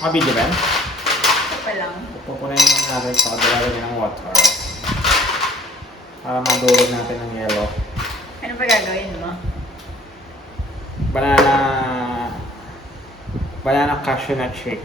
Mabidyo ba yan? Ito pa lang. Pupunin naman natin sa kadalagan ng water. Para madurog natin ng yellow. Ano ba gagawin mo? Banana cashew nut shake.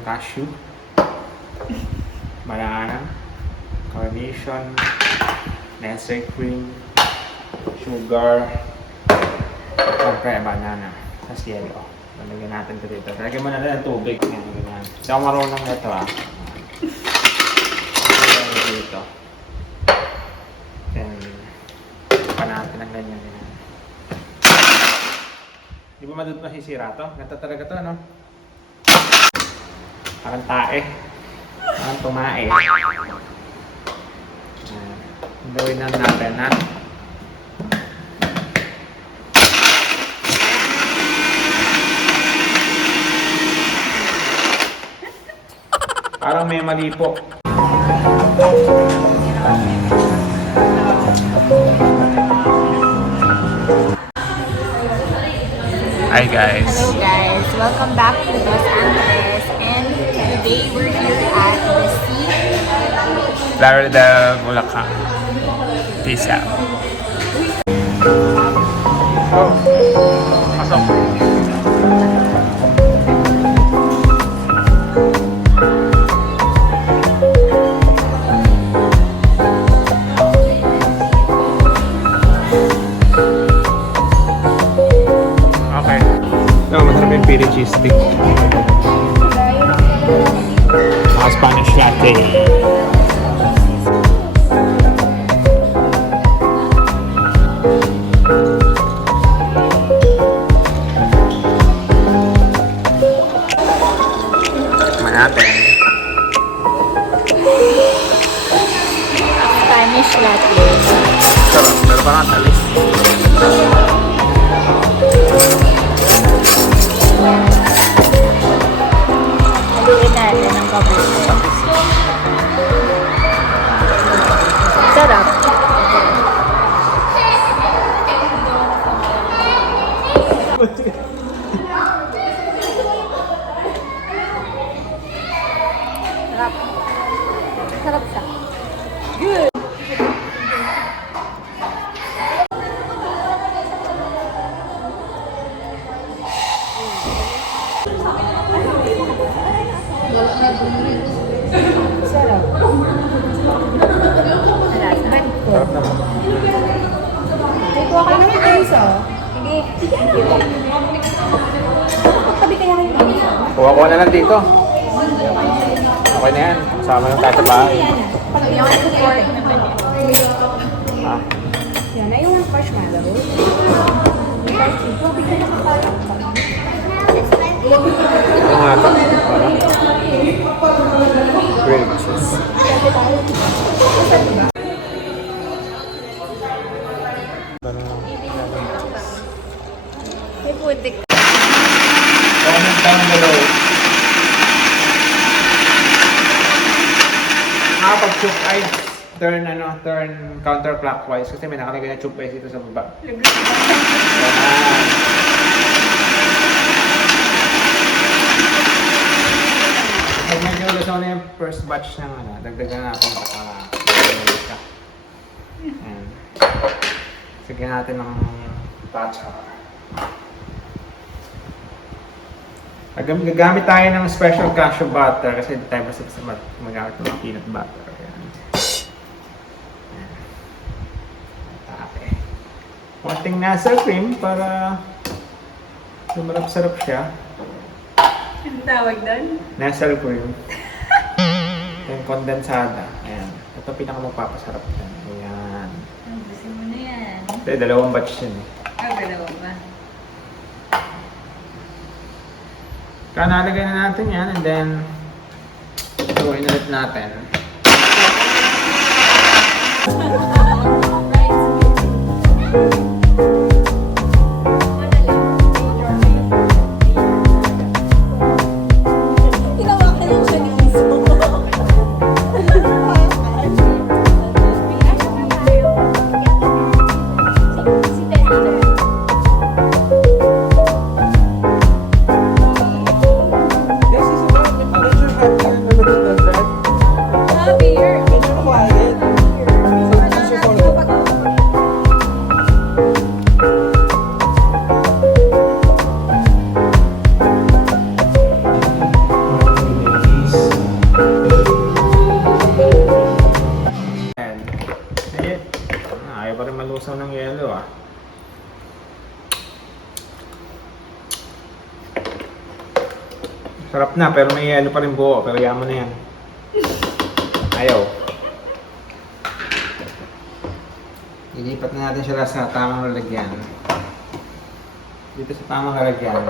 Cashew, banana, carnation, necessary cream, sugar, at siyempre banana, tapos yellow. Lalagyan natin ito dito. Lalagyan mo na rin ng tubig. Ganyan. Hindi ako marunong nito Lalagyan dito. Then, pa natin ng ganyan. Di ba masisira to? Ganito talaga to, no? Parang tae. Parang tumae. Gawin na natin, ha? Parang may mali po. Hi guys. Hello guys, welcome back to Los Angeles, and today we're here at the sea. Florida, Bulacan. Peace out. Oh, pasok. Okay. No, masarap yung pili cheese stick. Spanish latte. Natin. Spanish latte. Sarap, pero parang talis. Haluin natin ang kabuto. Sarap. Sarap. Sarap siya. Good! Sarap. Sarap naman. Kuha ka naman ng isa. Sige. Tabi kaya kayo ng isa. Kuha na lang dito. Okay na yan. Kasama lang tayo sa bahay. Yung support. Ha? Yan na yung marshmallow. Ano nga ito? Grilled cheese. May putik. Comment down below. Pag-chup ay turn counterclockwise kasi may nakalagay na chup ice dito sa baba. Pag medyo lusaw na yung first batch ng dagdagan natin baka isa. Ayan. Sige natin ng batch. Gagamit tayo ng special cashew butter kasi hindi tayo basta magamit ng peanut butter. Ayan. Ayan. Okay. konting nasa cream para sumarap-sarap siya. Ano tawag doon? Nasal cream. Yung kondensada. Ayan. Ito pinakamagpapasarap yan. Ayan. Gusto mo na yan. Ito, dalawang batch yun eh. Dalawa ba? Kaya nalagay na natin yan and then tuloy ulit natin. Ayaw pa rin malusaw ng yelo ah. Sarap na pero may yelo pa rin buo. Pero yaman na yan. Ayaw. Ilipat na natin siya sa tamang lalagyan. Dito sa tamang lalagyan.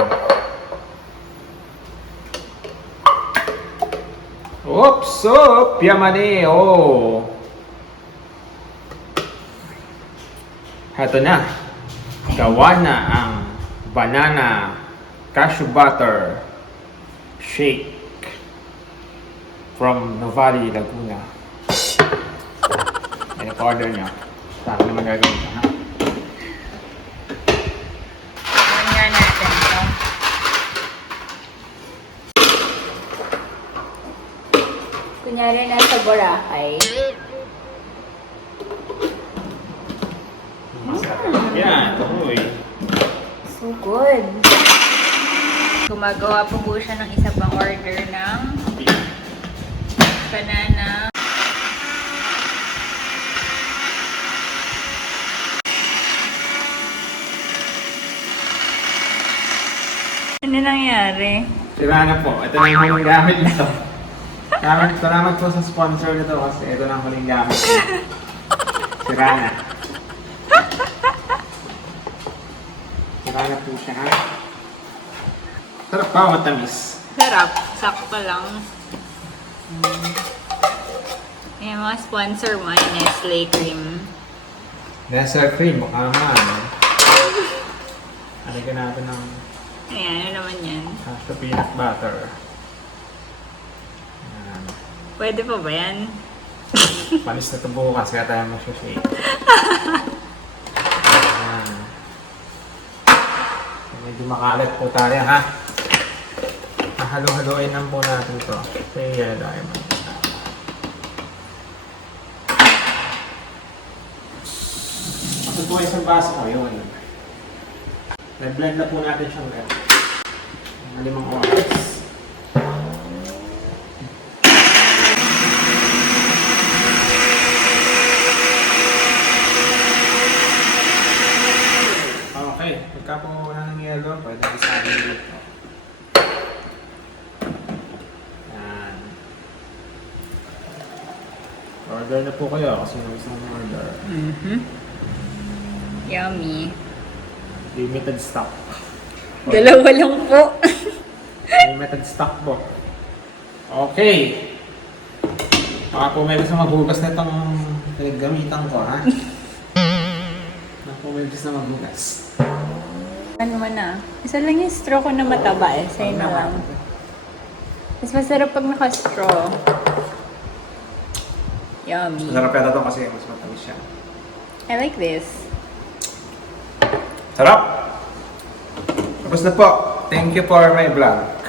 Oops! Oop! Yaman eh! Oh! Ito na. Gawa na ang banana cashew butter shake from Novali, Laguna. Yan ang order niya. Sa akin naman gagawin ito, ha? Nga natin ito. Kunyari nasa Boracay. Yan, tuloy. So good. Gumagawa po siya ng isa pang order ng banana. Ano nangyari? Sira na po. Ito na yung huling gamit nito. Salamat po sa sponsor nito kasi ito na ang huling gamit nito. Sira na. Sira na po siya, ha? Sarap pa o matamis? Sarap. Sakto lang. Yung mga sponsor mo ay Nestle cream. Nasa cream, baka naman. Alagyan natin ng Ayan, ano naman yan? cashew peanut butter. Ayan. Pwede pa ba yan? Panis na ito bukas kaya tayo mag-shake. Ayan. Medyo makalat po tayo, ha? Halo-haloin lang po natin ito. Kaya yelo ay po isang baso ko yun. Nag-blend na po natin siyang gano'n. 5 oras. Okay, pagka po wala ng yelo, pwede isabi dito. Yan. Order na po kayo kasi may isang order. Yummy. Limited stock. Dalawa lang po. Limited stock po. Okay. Baka po may gusto maghugas na itong pinaggamitan ko, ha? Baka po may gusto maghugas. Ano man na? Isa lang yung straw ko na mataba eh. Sa'yo na lang. Mas masarap pag naka-straw. Yummy. Masarap yata ito kasi mas matamis siya. I like this. Sarap! Tapos na po. Thank you for my vlog.